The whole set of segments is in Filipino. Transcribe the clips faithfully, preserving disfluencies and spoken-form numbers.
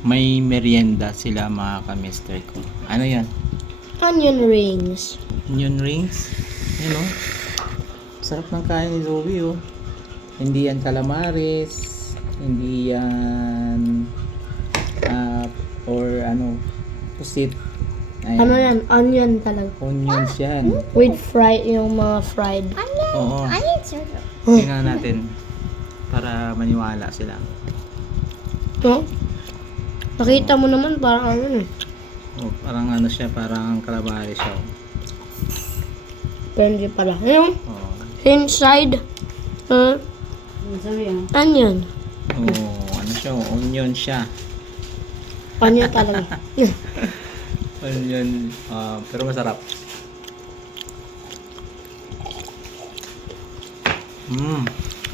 may merienda sila mga ka-mister ko. Ano yan? Onion rings. Onion rings? Yun oh. Sarap ng kain ni Zoe oh. Hindi yan calamares. Hindi yan uh, or ano pusit. Ayan. Ano yan? Onion talaga. Onions yan. With fry, yung mga fried. Oo. Onion. Tingnan natin para maniwala sila. No? Nakita mo naman parang ano eh. Oh, parang ano siya, parang calamares siya. Oh. Pero hindi pala. Yung Oh. inside, uh, onion. Oh, ano siya? Oh, onion siya. Onion talaga. Onion, ah, pero masarap. Mmm.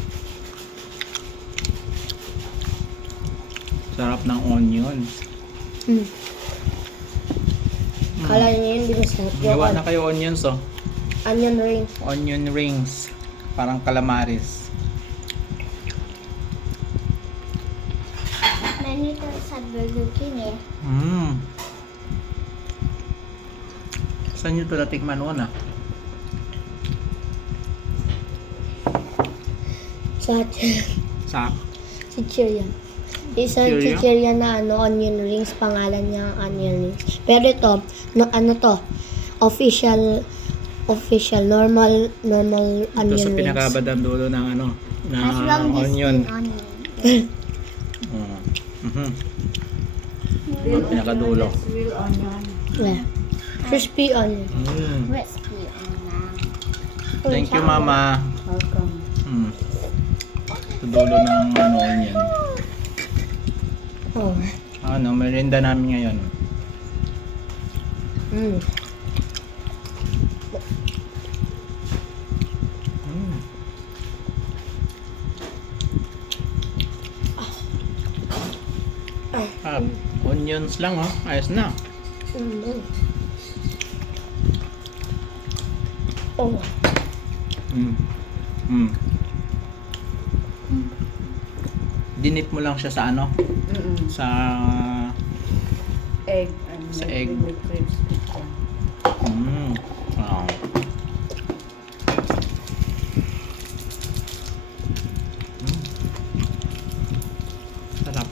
Sarap ng onions. Mm. Kala niya yun, di ba sarap yung Gawa na kayo onions oh. onion ring. Onion rings. Parang calamares. Nandito sa Burger King eh. Mmm. Saan nyo ito natikman una? Sa Sa? chichirya. Isang Chichirya? chichirya na ano, onion rings, pangalan niya onion rings. Pero ito, no, ano to, official, official, normal, normal Ito onion sa rings. pinakabadang dulo ng ano, na As long as onion. onion. Oh. Mhm. Ang pinakadulo. Yeah. Crispy onion. Mm. Crispy onion. Thank you, Mama. Welcome. Mm. Sa dulo ng ano, onion. Oh. Ano, merienda namin ngayon. Mm. Mm. Ah, onions lang oh. Ayos na. Mm. Oh. Mm. Mm. Dinip mo lang siya sa ano? Mm-mm. Sa Egg. And Sa may egg. with crispy siya. mm. Wow. Mm. Sarap.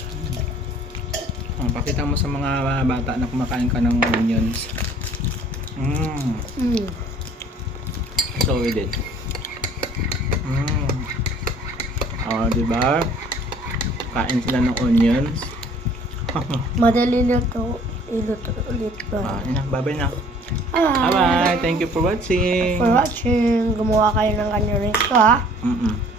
Oh, pakita mo sa mga bata na kumakain ka ng onions. Mm. Mm. So we did. Mm. Oh, di ba? Kain sila ng onions. Madali na to. Iluto ulit Ah, ba? ina, bye-bye na. Bye. Bye-bye. Thank you for watching. For watching. Gumawa kayo ng kanyang rings ko ha. Mm-mm.